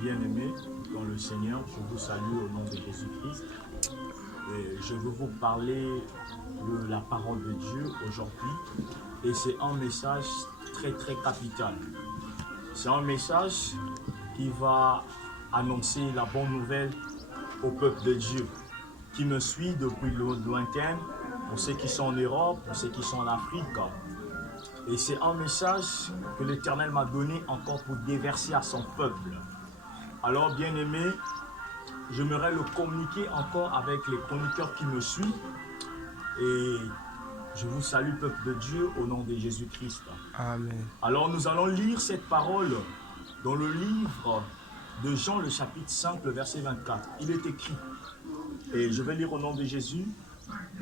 Bien-aimés dans le Seigneur, je vous salue au nom de Jésus-Christ. Je veux vous parler de la parole de Dieu aujourd'hui. Et c'est un message très capital. C'est un message qui va annoncer la bonne nouvelle au peuple de Dieu qui me suit depuis lointain, pour ceux qui sont en Europe, pour ceux qui sont en Afrique. Et c'est un message que l'Éternel m'a donné encore pour déverser à son peuple. Alors, bien-aimés, j'aimerais le communiquer encore avec les chroniqueurs qui me suivent. Et je vous salue, peuple de Dieu, au nom de Jésus-Christ. Amen. Alors, nous allons lire cette parole dans le livre de Jean, le chapitre 5, le verset 24. Il est écrit, et je vais lire au nom de Jésus.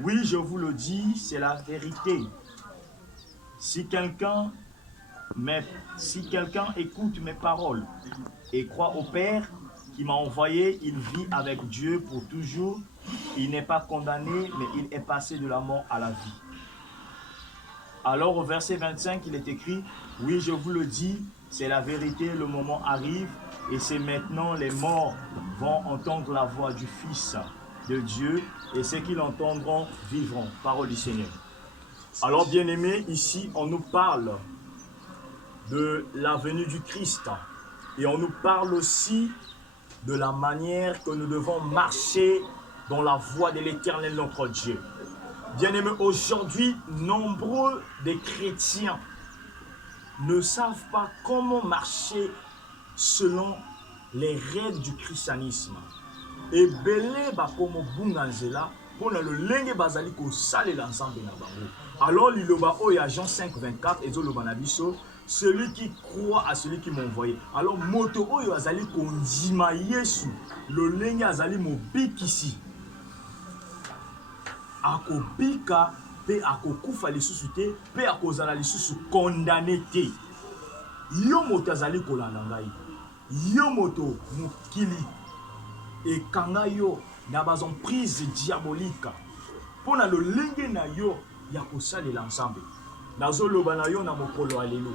Oui, je vous le dis, c'est la vérité. Si quelqu'un écoute mes paroles et croit au Père qui m'a envoyé, il vit avec Dieu pour toujours. Il n'est pas condamné, mais il est passé de la mort à la vie. Alors au verset 25, il est écrit, oui, je vous le dis, c'est la vérité, le moment arrive, et c'est maintenant les morts vont entendre la voix du Fils de Dieu, et ceux qui l'entendront vivront. Parole du Seigneur. Alors, bien-aimés, ici, on nous parle de la venue du Christ. Et on nous parle aussi de la manière que nous devons marcher dans la voie de l'Éternel, notre Dieu. Bien-aimés, aujourd'hui, nombreux des chrétiens ne savent pas comment marcher selon les règles du christianisme. Et belé bakomo bunganzela pour le lenge bazali ko salela ensemble na bango. Alors liloba oya Jean 5 24 et zoloba na biso, celui qui croit à celui qui m'a envoyé. Alors moto oyo azali ko ndima Yesu, le lenge azali mobikisi. Akobika pe akokufa lisusu te pe akozala lisusu condamné te. Yo moto azali kolanda ngai. Yo moto mokili et kanga yo na bazon prise diabolique pour na le lenge na yo ya kosalela ensemble nazoloba na yo na mokolo alelo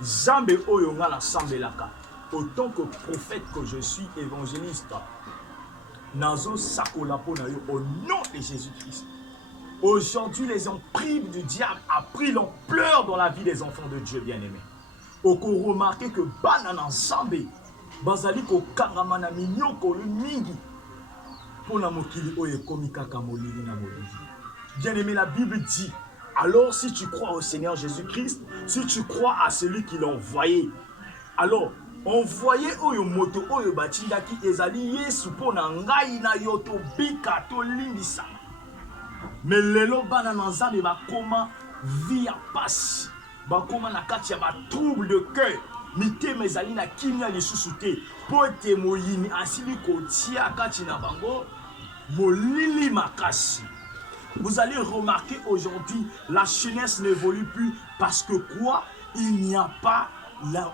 zambe oyo nga na sambelaka autant que prophète que je suis évangéliste nazo sakola po na yo au nom de Jésus-Christ. Aujourd'hui les emprimes du diable a pris l'ampleur dans la vie des enfants de Dieu bien-aimés. Oko remarquer que banana ensemble bazali ko kangama na minyoko mingi pona mokili oye komikaka molili na molili. Bien-aimé, la Bible dit, alors si tu crois au Seigneur Jésus-Christ, si tu crois à celui qui l'a envoyé, alors envoyé oyo moto oyo batindaki ezali Yesu pona ngai na yo to bika to limbisa. Mais lelo bana na nzambe bakoma via pasi, bakoma na kati ya ba trouble de cœur. Mitema ezali na kimia lisusu te po ete moyini asili kotia kati na bango molili makasi. Vous allez remarquer aujourd'hui la jeunesse n'évolue plus parce que quoi? Il n'y a pas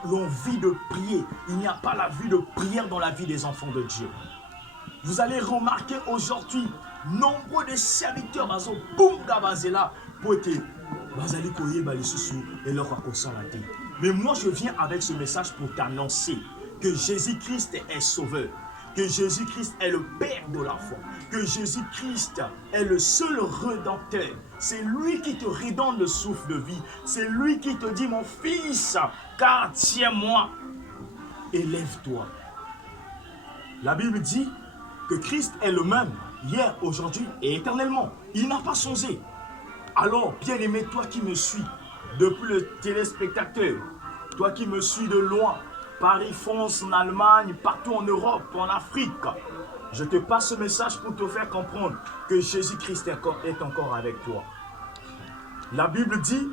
l'envie de prier, il n'y a pas la vie de prière dans la vie des enfants de Dieu. Vous allez remarquer aujourd'hui nombreux de serviteurs bazo bunga bazela po ete bazali koyeba lisusu et leur akosala te. Mais moi, je viens avec ce message pour t'annoncer que Jésus-Christ est sauveur, que Jésus-Christ est le Père de la foi, que Jésus-Christ est le seul rédempteur. C'est lui qui te redonne le souffle de vie. C'est lui qui te dit, mon fils, car tiens-moi, élève-toi. La Bible dit que Christ est le même hier, aujourd'hui et éternellement. Il n'a pas changé. Alors, bien-aimé, toi qui me suis, depuis le téléspectateur, toi qui me suis de loin, Paris, France, en Allemagne, partout en Europe, en Afrique, je te passe ce message pour te faire comprendre que Jésus-Christ est encore avec toi. La Bible dit,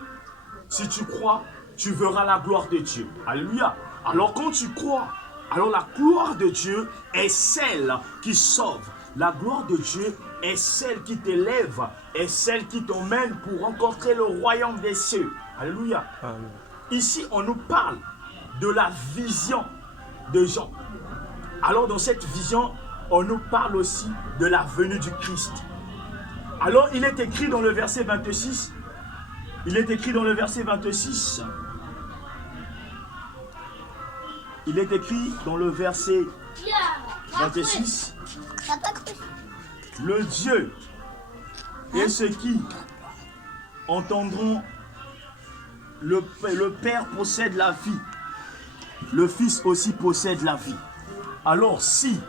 si tu crois, tu verras la gloire de Dieu. Alléluia. Alors quand tu crois, alors la gloire de Dieu est celle qui sauve. La gloire de Dieu est celle qui t'élève, est celle qui t'emmène pour rencontrer le royaume des cieux. Alléluia. Amen. Ici, on nous parle de la vision de Jean. Alors, dans cette vision, on nous parle aussi de la venue du Christ. Alors, il est écrit dans le verset 26, Il est écrit dans le verset 26, le Dieu et ceux qui entendront, le Père possède la vie, le Fils aussi possède la vie. Alors si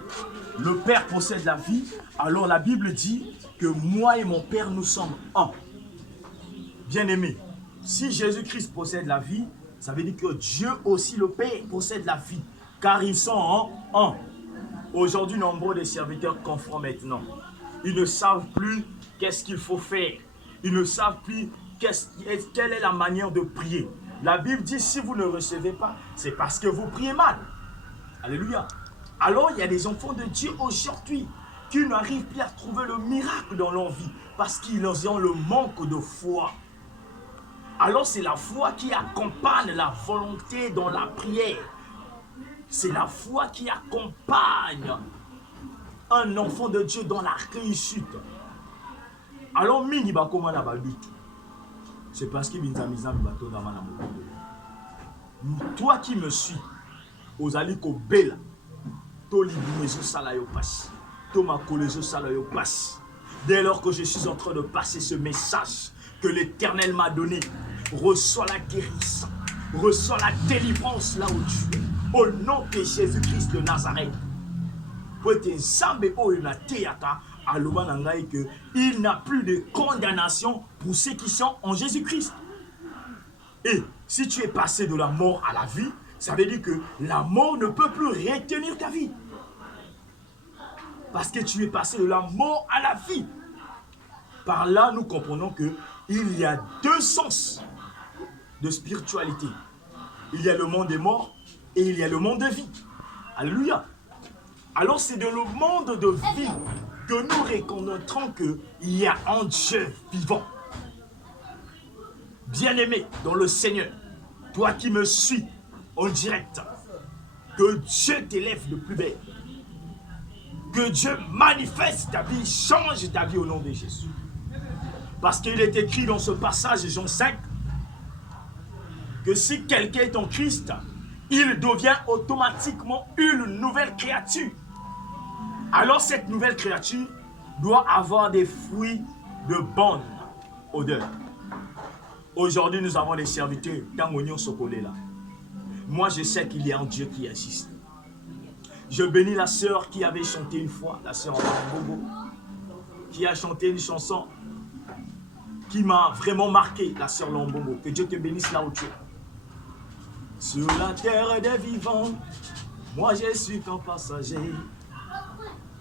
le Père possède la vie, alors la Bible dit que moi et mon Père nous sommes un. Bien-aimé, si Jésus-Christ possède la vie, ça veut dire que Dieu aussi, le Père, possède la vie, car ils sont en un. Aujourd'hui, nombreux des serviteurs confondent maintenant. Ils ne savent plus qu'est-ce qu'il faut faire. Ils ne savent plus quelle est la manière de prier. La Bible dit, si vous ne recevez pas, c'est parce que vous priez mal. Alléluia. Alors, il y a des enfants de Dieu aujourd'hui qui n'arrivent plus à trouver le miracle dans leur vie parce qu'ils ont le manque de foi. Alors, c'est la foi qui accompagne la volonté dans la prière. C'est la foi qui accompagne un enfant de Dieu dans la réussite. Alors, mini bakoma na balutu. C'est parce que toi qui me suis, ozali ko bela, to libinezo sala yo passe, to makolezo sala yo passe. Dès lors que je suis en train de passer ce message que l'Éternel m'a donné, reçois la guérison, reçois la délivrance là où tu es, au nom de Jésus-Christ de Nazareth. Il n'a plus de condamnation pour ceux qui sont en Jésus-Christ. Et si tu es passé de la mort à la vie, ça veut dire que la mort ne peut plus retenir ta vie. Parce que tu es passé de la mort à la vie. Par là, nous comprenons qu'il y a deux sens de spiritualité. Il y a le monde des morts et il y a le monde de vie. Alléluia. Alors c'est dans le monde de vie que nous reconnaîtrons qu'il y a un Dieu vivant. Bien-aimé dans le Seigneur, toi qui me suis en direct, que Dieu t'élève de plus belle. Que Dieu manifeste ta vie, change ta vie au nom de Jésus. Parce qu'il est écrit dans ce passage de Jean 5 que si quelqu'un est en Christ, il devient automatiquement une nouvelle créature. Alors cette nouvelle créature doit avoir des fruits de bonne odeur. Aujourd'hui, nous avons des serviteurs d'Amonion Sokolé là. Moi, je sais qu'il y a un Dieu qui existe. Je bénis la sœur qui avait chanté une fois, la sœur Bobo, qui a chanté une chanson qui m'a vraiment marqué, la sœur Lombongo. Que Dieu te bénisse là où tu es. Sur la terre des vivants, moi je suis qu'un passager.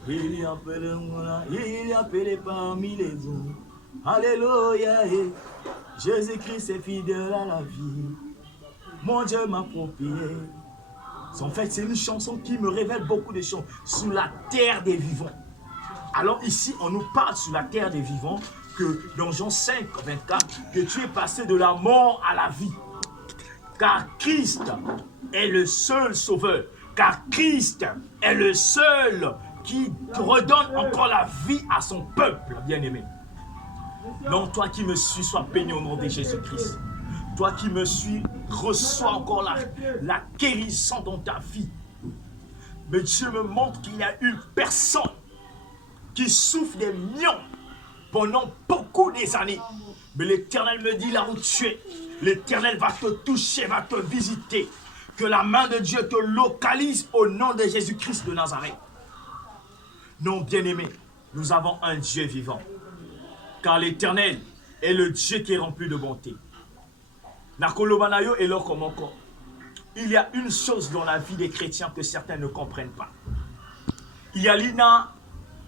Il y a peu de moi, il y a peu de parmi les autres. Alléluia, Jésus-Christ est fidèle à la vie. Mon Dieu m'a approprié. En fait, c'est une chanson qui me révèle beaucoup de choses sur la terre des vivants. Alors ici, on nous parle sur la terre des vivants que dans Jean 5, 24, que tu es passé de la mort à la vie. Car Christ est le seul sauveur. Car Christ est le seul qui redonne encore la vie à son peuple, bien-aimé. Donc toi qui me suis, sois béni au nom de Jésus-Christ. Toi qui me suis, reçois encore la guérison dans ta vie. Mais Dieu me montre qu'il y a une personne qui souffre des millions pendant beaucoup des années. Mais l'Éternel me dit là où tu es, l'Éternel va te toucher, va te visiter. Que la main de Dieu te localise au nom de Jésus-Christ de Nazareth. Non, bien-aimés, nous avons un Dieu vivant. Car l'Éternel est le Dieu qui est rempli de bonté. Il y a une chose dans la vie des chrétiens que certains ne comprennent pas. Il y a l'ina,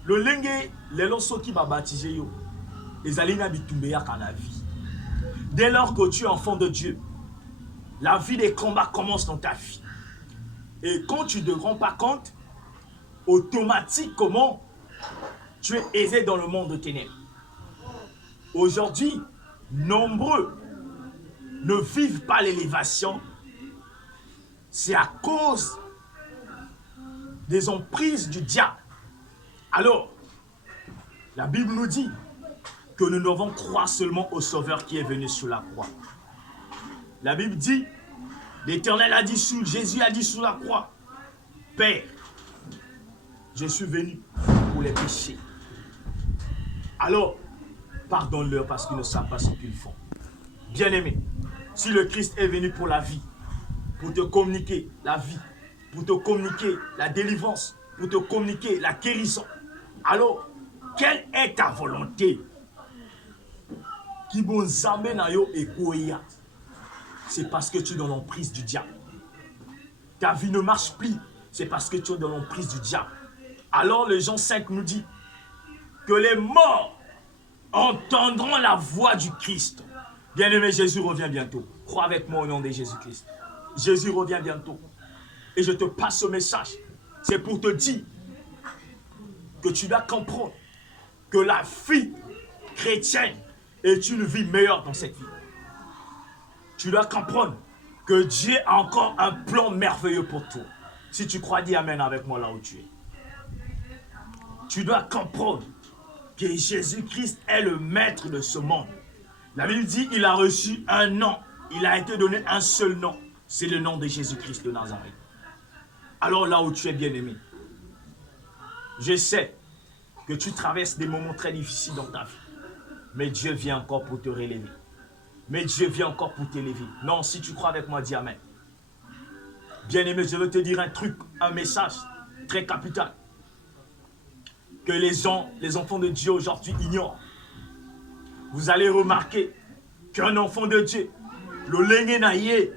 le lengue, les loso qui va baptiser yo. Les alina bitumbeya dans la vie. Dès lors que tu es enfant de Dieu, la vie des combats commence dans ta vie. Et quand tu ne te rends pas compte, automatiquement, tu es aisé dans le monde de ténèbres. Aujourd'hui, nombreux ne vivent pas l'élévation. C'est à cause des emprises du diable. Alors, la Bible nous dit que nous devons croire seulement au Sauveur qui est venu sur la croix. La Bible dit L'Éternel a dit Jésus a dit sur la croix, Père, je suis venu pour les péchés. Alors, pardonne-leur parce qu'ils ne savent pas ce qu'ils font. Bien-aimé, si le Christ est venu pour la vie, pour te communiquer la vie, pour te communiquer la délivrance, pour te communiquer la guérison, alors, quelle est ta volonté? C'est parce que tu es dans l'emprise du diable. Ta vie ne marche plus, c'est parce que tu es dans l'emprise du diable. Alors, le Jean 5 nous dit que les morts entendront la voix du Christ. Bien-aimé, Jésus revient bientôt. Crois avec moi au nom de Jésus-Christ. Jésus revient bientôt. Et je te passe ce message. C'est pour te dire que tu dois comprendre que la vie chrétienne est une vie meilleure dans cette vie. Tu dois comprendre que Dieu a encore un plan merveilleux pour toi. Si tu crois, dis Amen avec moi là où tu es. Tu dois comprendre que Jésus-Christ est le maître de ce monde. La Bible dit qu'il a reçu un nom. Il a été donné un seul nom. C'est le nom de Jésus-Christ de Nazareth. Alors là où tu es bien-aimé, je sais que tu traverses des moments très difficiles dans ta vie. Mais Dieu vient encore pour te relever. Mais Dieu vient encore pour t'élever. Non, si tu crois avec moi, dis Amen. Bien-aimé, je veux te dire un truc, un message très capital. Que les enfants de Dieu aujourd'hui ignorent. Vous allez remarquer qu'un enfant de Dieu, le lenge na ye,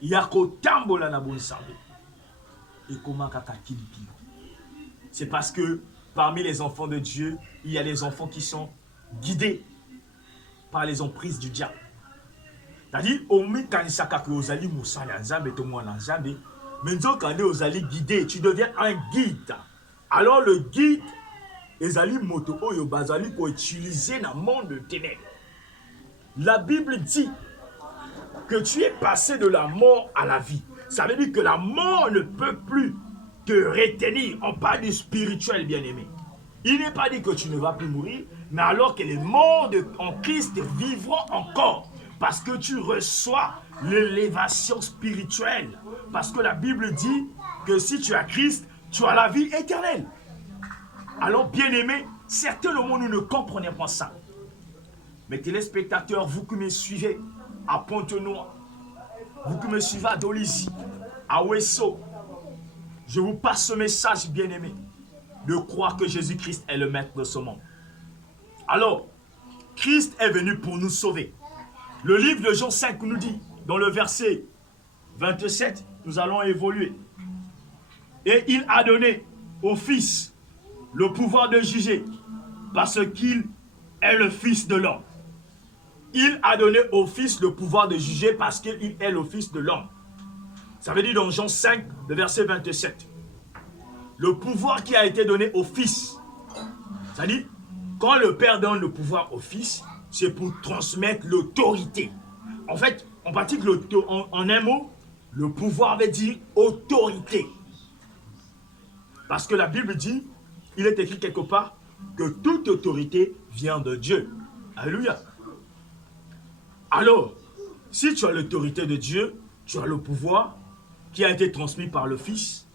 yako tambola na bonsabe. Et comment kakakilipi. C'est parce que parmi les enfants de Dieu, il y a des enfants qui sont guidés par les emprises du diable. C'est-à-dire, guidé, tu deviens un guide. Alors le guide, ezali moto oyo bazali pour utiliser dans le monde de ténèbres. La Bible dit que tu es passé de la mort à la vie. Ça veut dire que la mort ne peut plus te retenir. On parle du spirituel, bien-aimé. Il n'est pas dit que tu ne vas plus mourir, mais alors que les morts en Christ vivront encore. Parce que tu reçois l'élévation spirituelle. Parce que la Bible dit que si tu as Christ, tu as la vie éternelle. Alors, bien-aimés, certains le monde nous ne comprenez pas ça. Mes téléspectateurs, vous qui me suivez à Pointe-Noire, vous qui me suivez à Dolisie, à Ouesso, je vous passe ce message, bien-aimé, de croire que Jésus-Christ est le maître de ce monde. Alors, Christ est venu pour nous sauver. Le livre de Jean 5 nous dit, dans le verset 27, nous allons évoluer. Et il a donné au Fils le pouvoir de juger, parce qu'il est le Fils de l'homme. Il a donné au Fils le pouvoir de juger parce qu'il est le Fils de l'homme. Ça veut dire dans Jean 5, le verset 27. Le pouvoir qui a été donné au Fils. C'est-à-dire, quand le Père donne le pouvoir au Fils, c'est pour transmettre l'autorité. En fait, on pratique en un mot, le pouvoir veut dire autorité. Parce que la Bible dit, il est écrit quelque part, que toute autorité vient de Dieu. Alléluia. Alors, si tu as l'autorité de Dieu, tu as le pouvoir qui a été transmis par le Fils.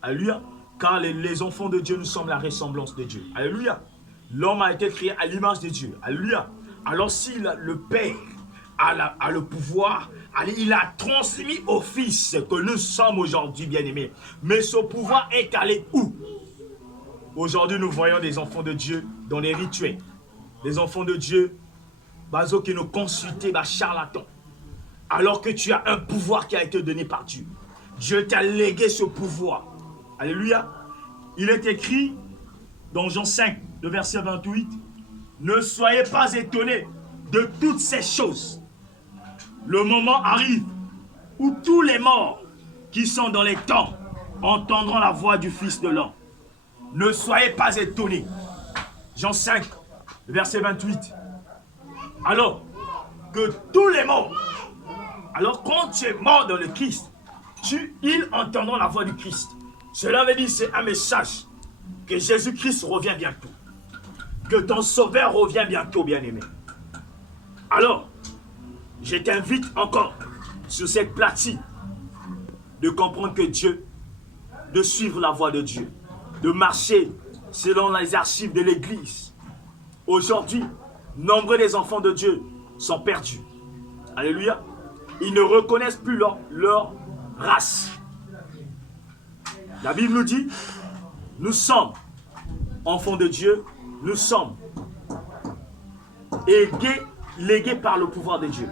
Alléluia. Car les enfants de Dieu, nous sommes la ressemblance de Dieu. Alléluia. L'homme a été créé à l'image de Dieu. Alléluia. Alors si le Père a le pouvoir, il a transmis au Fils que nous sommes aujourd'hui, bien-aimés. Mais ce pouvoir est allé où? Aujourd'hui, nous voyons des enfants de Dieu dans les rituels. Des enfants de Dieu, qui nous consultent, charlatans. Alors que tu as un pouvoir qui a été donné par Dieu. Dieu t'a légué ce pouvoir. Alléluia. Il est écrit dans Jean 5, le verset 28, « Ne soyez pas étonnés de toutes ces choses. Le moment arrive où tous les morts qui sont dans les tombes entendront la voix du Fils de l'homme. Ne soyez pas étonnés. » Jean 5, verset 28. Alors, que tous les morts, alors quand tu es mort dans le Christ, ils entendront la voix du Christ. Cela veut dire, c'est un message que Jésus-Christ revient bientôt. Que ton Sauveur revient bientôt, bien-aimé. Alors, je t'invite encore sur cette platine de comprendre que Dieu, de suivre la voie de Dieu, de marcher selon les archives de l'Église. Aujourd'hui, nombreux des enfants de Dieu sont perdus. Alléluia. Ils ne reconnaissent plus leur race. La Bible nous dit, nous sommes enfants de Dieu, nous sommes légués par le pouvoir de Dieu.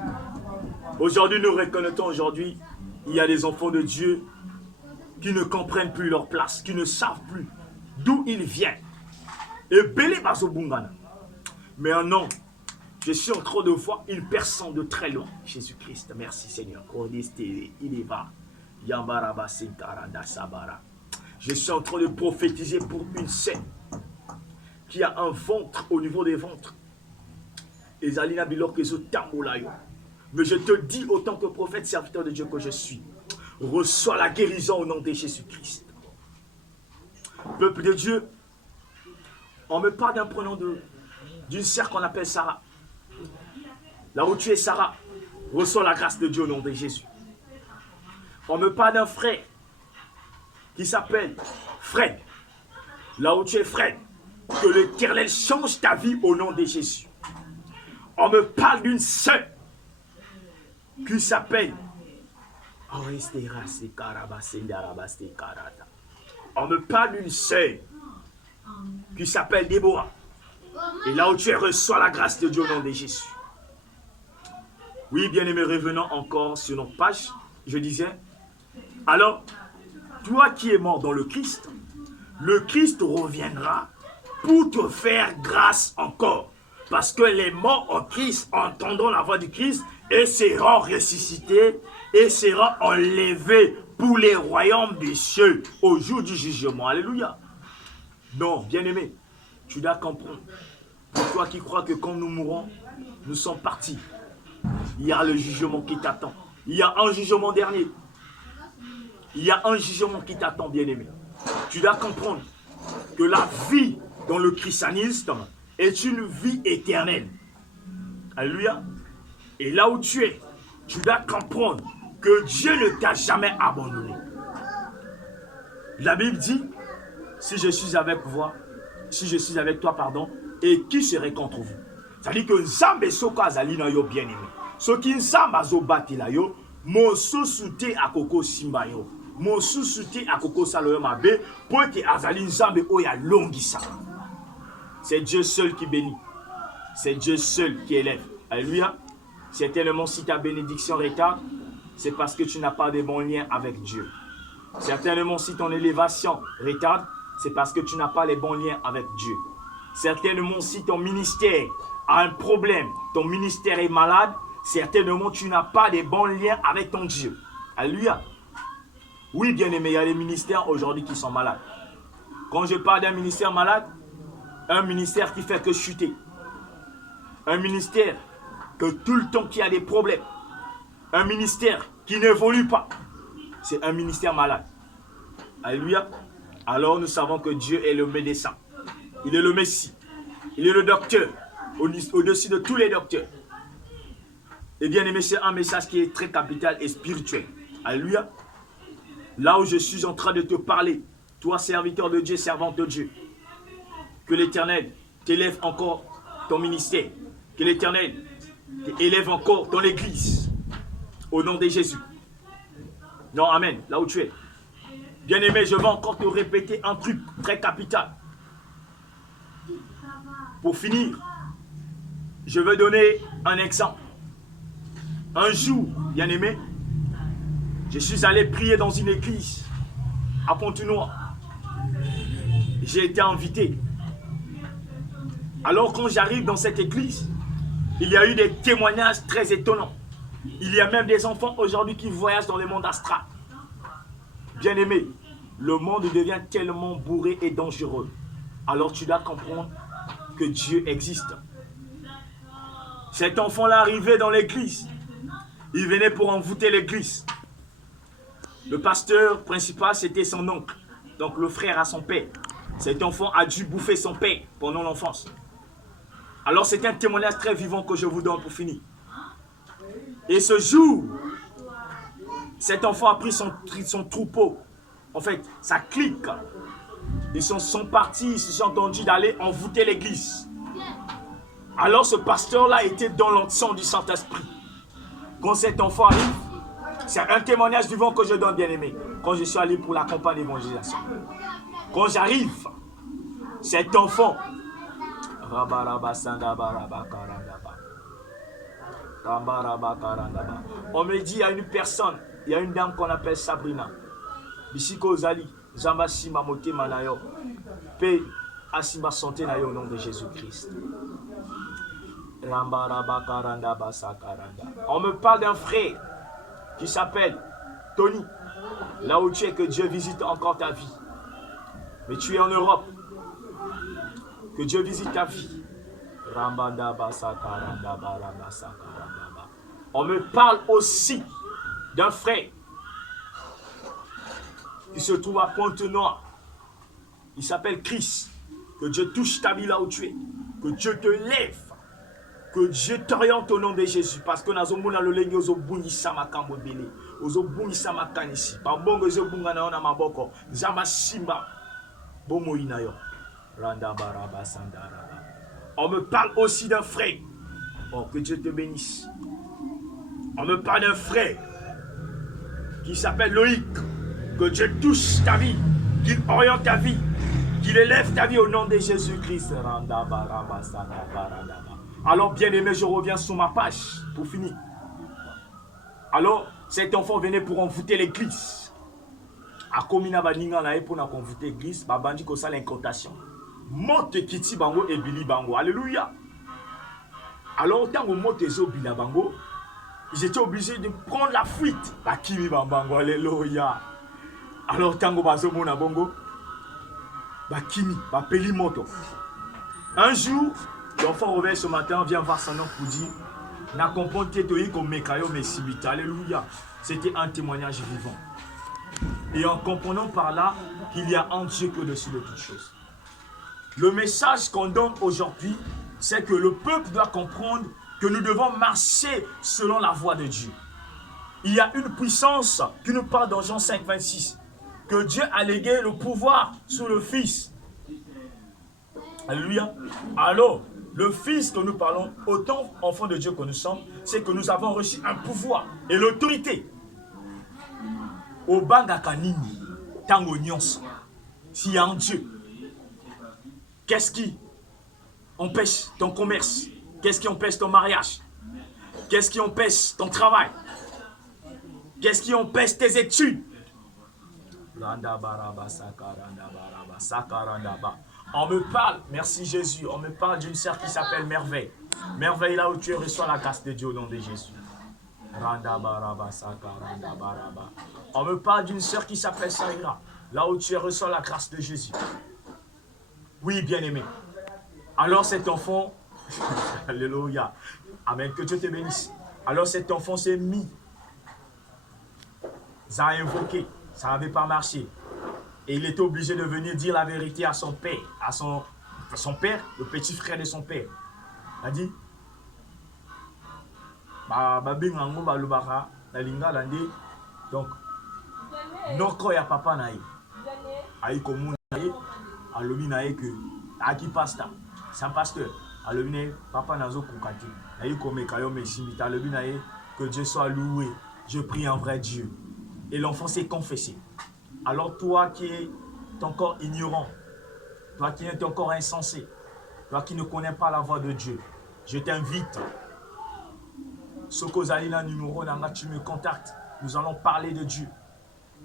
Aujourd'hui, nous reconnaissons aujourd'hui, il y a des enfants de Dieu qui ne comprennent plus leur place, qui ne savent plus d'où ils viennent. Et belé bazobungana. Mais non, je suis en train de voir une personne de très loin. Jésus-Christ, merci Seigneur. Je suis en train de prophétiser pour une scène qui a un ventre au niveau des ventres. Mais je te dis, autant que prophète, serviteur de Dieu que je suis, reçois la guérison au nom de Jésus-Christ. Peuple de Dieu, on me parle d'un prénom d'une sœur qu'on appelle Sarah. Là où tu es Sarah, reçois la grâce de Dieu au nom de Jésus. On me parle d'un frère qui s'appelle Fred. Là où tu es Fred, que l'Éternel change ta vie au nom de Jésus. On me parle d'une sœur qui s'appelle on me parle d'une sœur qui s'appelle Déborah. Et là où tu es, reçois la grâce de Dieu au nom de Jésus. Oui, bien-aimés, revenons encore sur notre page. Je disais, alors, toi qui es mort dans le Christ reviendra pour te faire grâce encore. Parce que les morts en Christ entendront la voix du Christ et seront ressuscités et seront enlevés pour les royaumes des cieux au jour du jugement. Alléluia. Non, bien-aimé, tu dois comprendre. Toi qui crois que quand nous mourrons, nous sommes partis. Il y a le jugement qui t'attend. Il y a un jugement dernier. Il y a un jugement qui t'attend, bien-aimé. Tu dois comprendre que la vie dans le christianisme est une vie éternelle. Alléluia. Et là où tu es, tu dois comprendre que Dieu ne t'a jamais abandonné. La Bible dit, si je suis avec toi, et qui serait contre vous? C'est-à-dire que Nzambe soko azali na yo bien-aimé. Soki Nzambe azobati la yo, mosusu te akoko simba yo. Mosusu te akoko saloyo mabe, pour que azali Nzambe oya longisa. C'est Dieu seul qui bénit. C'est Dieu seul qui élève. Alléluia. Certainement, si ta bénédiction retarde, c'est parce que tu n'as pas de bons liens avec Dieu. Certainement, si ton élévation retarde, c'est parce que tu n'as pas les bons liens avec Dieu. Certainement, si ton ministère a un problème, ton ministère est malade, certainement, tu n'as pas de bons liens avec ton Dieu. Alléluia. Oui, bien-aimé, il y a des ministères aujourd'hui qui sont malades. Quand je parle d'un ministère malade, un ministère qui fait que chuter. Un ministère que tout le temps qui a des problèmes. Un ministère qui n'évolue pas. C'est un ministère malade. Alléluia. Alors nous savons que Dieu est le médecin. Il est le Messie. Il est le docteur. Au-dessus de tous les docteurs. Et bien aimé, c'est un message qui est très capital et spirituel. Alléluia. Là où je suis en train de te parler, toi serviteur de Dieu, servante de Dieu, que l'Éternel t'élève encore ton ministère. Que l'Éternel t'élève encore ton église. Au nom de Jésus. Non, amen. Là où tu es. Bien-aimé, je vais encore te répéter un truc très capital. Pour finir, je vais donner un exemple. Un jour, bien-aimé, je suis allé prier dans une église à Pont-Noir. J'ai été invité. Alors quand j'arrive dans cette église, il y a eu des témoignages très étonnants. Il y a même des enfants aujourd'hui qui voyagent dans le monde astral. Bien-aimé, le monde devient tellement bourré et dangereux. Alors tu dois comprendre que Dieu existe. Cet enfant-là arrivait dans l'église. Il venait pour envoûter l'église. Le pasteur principal, c'était son oncle. Donc le frère à son père. Cet enfant a dû bouffer son père pendant l'enfance. Alors c'est un témoignage très vivant que je vous donne pour finir. Et ce jour, Cet enfant a pris son troupeau. En fait, sa clique. Ils sont partis, ils se sont entendus d'aller envoûter l'église. Alors ce pasteur-là était dans l'onction du Saint-Esprit. Quand cet enfant arrive, c'est un témoignage vivant que je donne, bien aimé. Quand je suis allé pour la campagne d'évangélisation. Quand j'arrive, cet enfant, on me dit, il y a une personne, il y a une dame qu'on appelle Sabrina. Bisiko Zali, Zambasi Mamote Manayo, paix Asimba Santé Nayo au nom de Jésus-Christ. On me parle d'un frère qui s'appelle Tony. Là où tu es, que Dieu visite encore ta vie. Mais tu es en Europe. Que Dieu visite ta vie. On me parle aussi d'un frère qui se trouve à Pointe-Noire. Il s'appelle Chris. Que Dieu touche ta vie là où tu es. Que Dieu te lève. Que Dieu t'oriente au nom de Jésus. Parce que nous avons le lengue aux obunisa makambo bele. Aux obunisa makanisi. Par bongo zo bungana na maboko. Zama simba. Bomo inayo. Randa baraba sandaraba. On me parle aussi d'un frère. Oh, que Dieu te bénisse. On me parle d'un frère qui s'appelle Loïc. Que Dieu touche ta vie. Qu'il oriente ta vie. Qu'il élève ta vie au nom de Jésus-Christ. Randa baraba sandaraba. Alors, bien aimé, je reviens sur ma page pour finir. Alors, cet enfant venait pour envoûter l'église. A komina baninga na pour envoûter l'église, babandi ko sa l'incantation. Monte kiti bango et bili bango. Alléluia. Alors, tant que monte zo bila bango, j'étais obligé de prendre la fuite. Bakimi bango, alléluia. Alors, tant que bazo mona bongo, bakimi, bapeli moto. Un jour, l'enfant revient ce matin, vient voir son oncle pour dire n'a compris comme Mekayo Messibita. Alléluia. C'était un témoignage vivant. Et en comprenant par là qu'il y a un Dieu au-dessus de toutes choses. Le message qu'on donne aujourd'hui, c'est que le peuple doit comprendre que nous devons marcher selon la voie de Dieu. Il y a une puissance qui nous parle dans Jean 5, 26. Que Dieu a légué le pouvoir sur le Fils. Alléluia. Alors, le Fils que nous parlons, autant enfants de Dieu que nous sommes, c'est que nous avons reçu un pouvoir et l'autorité. Au Bangakanini, Tango Nyons, s'il y a un Dieu, qu'est-ce qui empêche ton commerce? Qu'est-ce qui empêche ton mariage? Qu'est-ce qui empêche ton travail? Qu'est-ce qui empêche tes études? On me parle, merci Jésus, on me parle d'une sœur qui s'appelle Merveille. Merveille, là où tu reçois la grâce de Dieu au nom de Jésus. On me parle d'une sœur qui s'appelle Saïra. Là où tu reçois la grâce de Jésus. Oui, bien-aimé. Alors cet enfant, alléluia, amen, que Dieu te bénisse. Alors cet enfant s'est mis, ça a invoqué, ça n'avait pas marché. Et il était obligé de venir dire la vérité à son père, à son père, le petit frère de son père. Il a dit, donc, noko ya papa nae, aïe comme nae, alobi nae que, aki pasta, c'est un pasteur, alobi nae, papa nazo kukati, nae comme kayo mesimita, alobi nae, que Dieu soit loué, je prie en vrai Dieu. Et l'enfant s'est confessé. Alors toi qui es encore ignorant, toi qui es encore insensé, toi qui ne connais pas la voix de Dieu, je t'invite. Soko Zalina numéro nanga, tu me contactes. Nous allons parler de Dieu.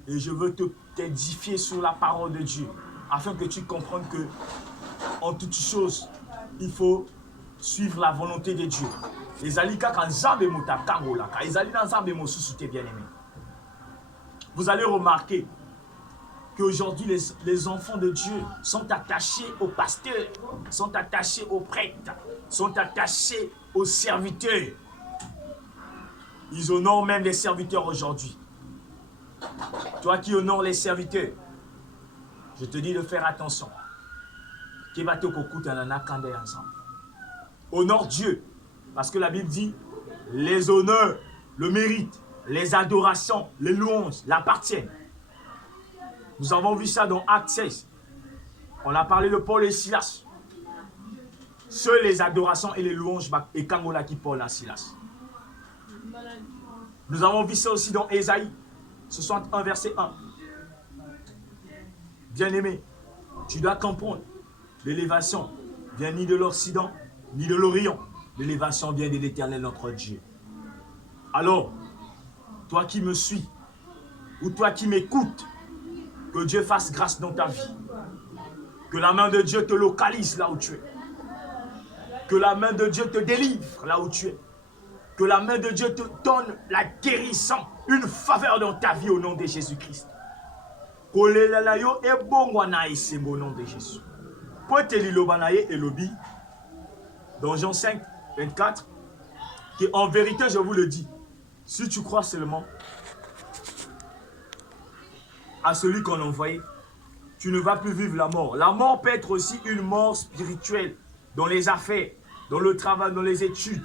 Et je veux t'édifier sur la parole de Dieu. Afin que tu comprennes que en toutes choses, il faut suivre la volonté de Dieu. Les alika kan zambe mutakangola, les alina zambe mosusute bien-aimé. Vous allez remarquer qu'aujourd'hui, les enfants de Dieu sont attachés aux pasteurs, sont attachés aux prêtres, sont attachés aux serviteurs. Ils honorent même les serviteurs aujourd'hui. Toi qui honores les serviteurs, je te dis de faire attention. Honore Dieu. Parce que la Bible dit, les honneurs, le mérite, les adorations, les louanges l'appartiennent. Nous avons vu ça dans Acte 16. On a parlé de Paul et Silas. Seules les adorations et les louanges et Kangola qui Paul et Silas. Nous avons vu ça aussi dans Ésaïe 61 verset 1. Bien-aimé, tu dois comprendre, l'élévation vient ni de l'Occident, ni de l'Orient. L'élévation vient de l'Éternel notre Dieu. Alors, toi qui me suis, ou toi qui m'écoutes, que Dieu fasse grâce dans ta vie. Que la main de Dieu te localise là où tu es. Que la main de Dieu te délivre là où tu es. Que la main de Dieu te donne la guérison, une faveur dans ta vie au nom de Jésus-Christ. Au nom de Jésus. Dans Jean 5, 24, que en vérité, je vous le dis, si tu crois seulement à celui qu'on a envoyé, tu ne vas plus vivre la mort. La mort peut être aussi une mort spirituelle dans les affaires, dans le travail, dans les études,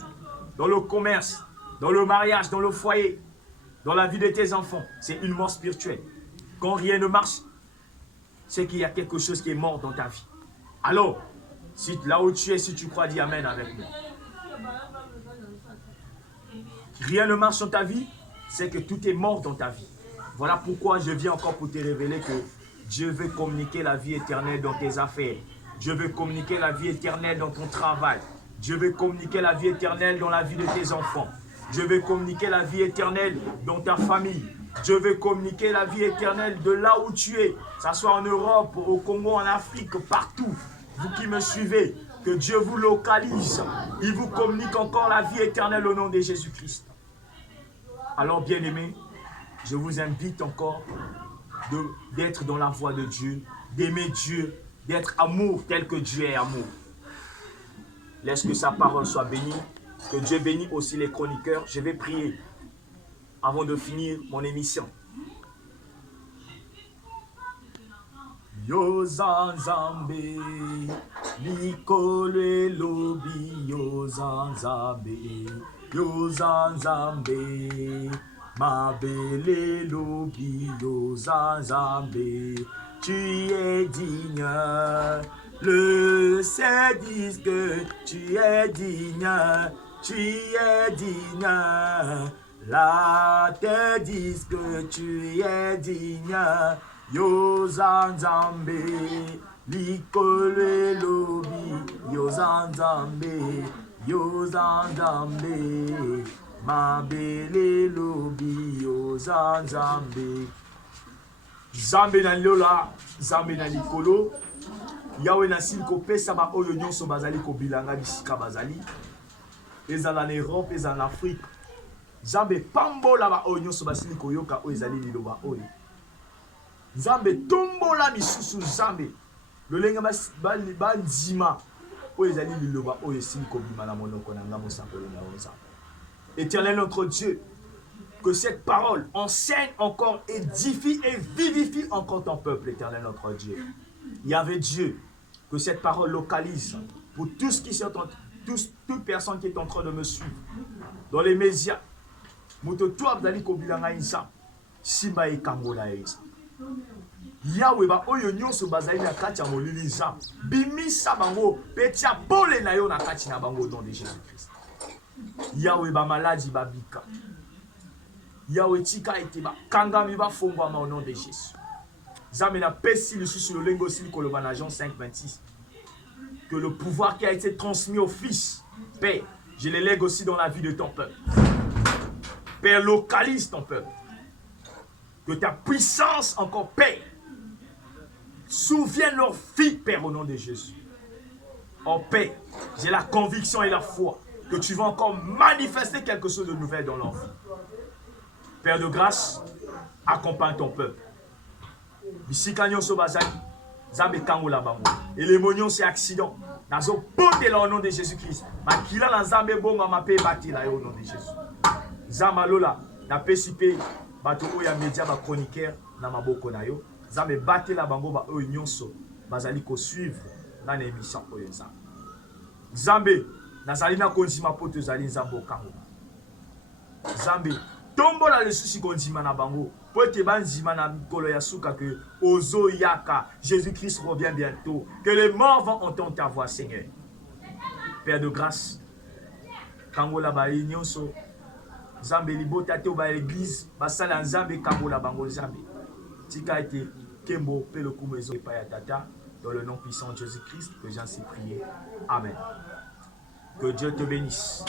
dans le commerce, dans le mariage, dans le foyer, dans la vie de tes enfants. C'est une mort spirituelle. Quand rien ne marche, c'est qu'il y a quelque chose qui est mort dans ta vie. Alors, si là où tu es, si tu crois, dis Amen avec moi. Rien ne marche dans ta vie, c'est que tout est mort dans ta vie. Voilà pourquoi je viens encore pour te révéler que Dieu veut communiquer la vie éternelle dans tes affaires. Dieu veut communiquer la vie éternelle dans ton travail. Dieu veut communiquer la vie éternelle dans la vie de tes enfants. Dieu veut communiquer la vie éternelle dans ta famille. Dieu veut communiquer la vie éternelle de là où tu es. Que ce soit en Europe, au Congo, en Afrique, partout. Vous qui me suivez, que Dieu vous localise. Il vous communique encore la vie éternelle au nom de Jésus-Christ. Alors, bien-aimés, je vous invite encore d'être dans la voie de Dieu, d'aimer Dieu, d'être amour tel que Dieu est amour. Laisse que sa parole soit bénie, que Dieu bénisse aussi les chroniqueurs. Je vais prier avant de finir mon émission. Yo zanzambe, likole lobi, yo zanzambe, ma belle lobi, yo zanzambe, tu es digne. Le Seigneur dit que tu es digne, la terre dit que tu es digne, yo zanzambe, likole lobi, yo zanzambe, ma belle lobi, yo zanzambe. Zambe na lola, zambe na likolo. Yahweh Nassim kopesa ba oyo nyonso bazali kobilanga bisika bazali. Ezala en Europe, ezala en Afrique. Nzambe pambola ba oyo nyonso basili koyoka oyo ezali liloba oyo. Nzambe tombola misusu nzambe. Lolenga bandima oyo ezali liloba oyo esili kobima na monoko na nga mosakoli na nzambe. Éternel notre Dieu, que cette parole enseigne encore, édifie et vivifie encore ton peuple, éternel notre Dieu. Yahvé Dieu, que cette parole localise pour tous qui sont toute personne qui est en train de me suivre dans les médias. Mutotua bdali kobilanga insa simba e kangola isa. Yahweh ba oyo nyonso bazali na kati ya molili nza. Bimisa bango petia pole na yo na kati na bango dans de Jésus-Christ. Yahweh ba maladie ba bika. Yahweh tika ete ba kangami ba fongwama au nom de Jésus. Zamena pesi le sur le lengo sili koloba na Jean 5, 26. Que le pouvoir qui a été transmis au Fils, Père, je le lègue aussi dans la vie de ton peuple. Père, localise ton peuple. Que ta puissance encore, Père, souvienne leurs filles, Père, au nom de Jésus. En paix, j'ai la conviction et la foi que tu vas encore manifester quelque chose de nouvel dans leur vie. Père de grâce, accompagne ton peuple. Bisikanyo sobazali, zambe kangola bango. Et les mognons c'est accident. Nazo pote là au nom de Jésus-Christ. Makila la zambe bonga mape bati là au nom de Jésus. Zama lola na pesipe bato oya media ba chroniqueur na maboko na yo. Zambe bati la bango ba oyo nyonso bazali ko suivre na émission oyo nzambe. Zambe nazali na konzima poto zali nzambo kango. Zambe tombola lisusu kondima na bango po ete banzima na mikolo ya suka que ozo yaka Jésus-Christ revient bientôt, que les morts vont entendre ta voix, Seigneur. Père de grâce, kangola ba nyonso Nzambe libota te ba l'église basala Nzambe kangola bango Nzambe tika ete kembo pe le kumezo et pa tata dans le nom puissant de Jésus-Christ que j'ai ainsi prié. Amen. Que Dieu te bénisse.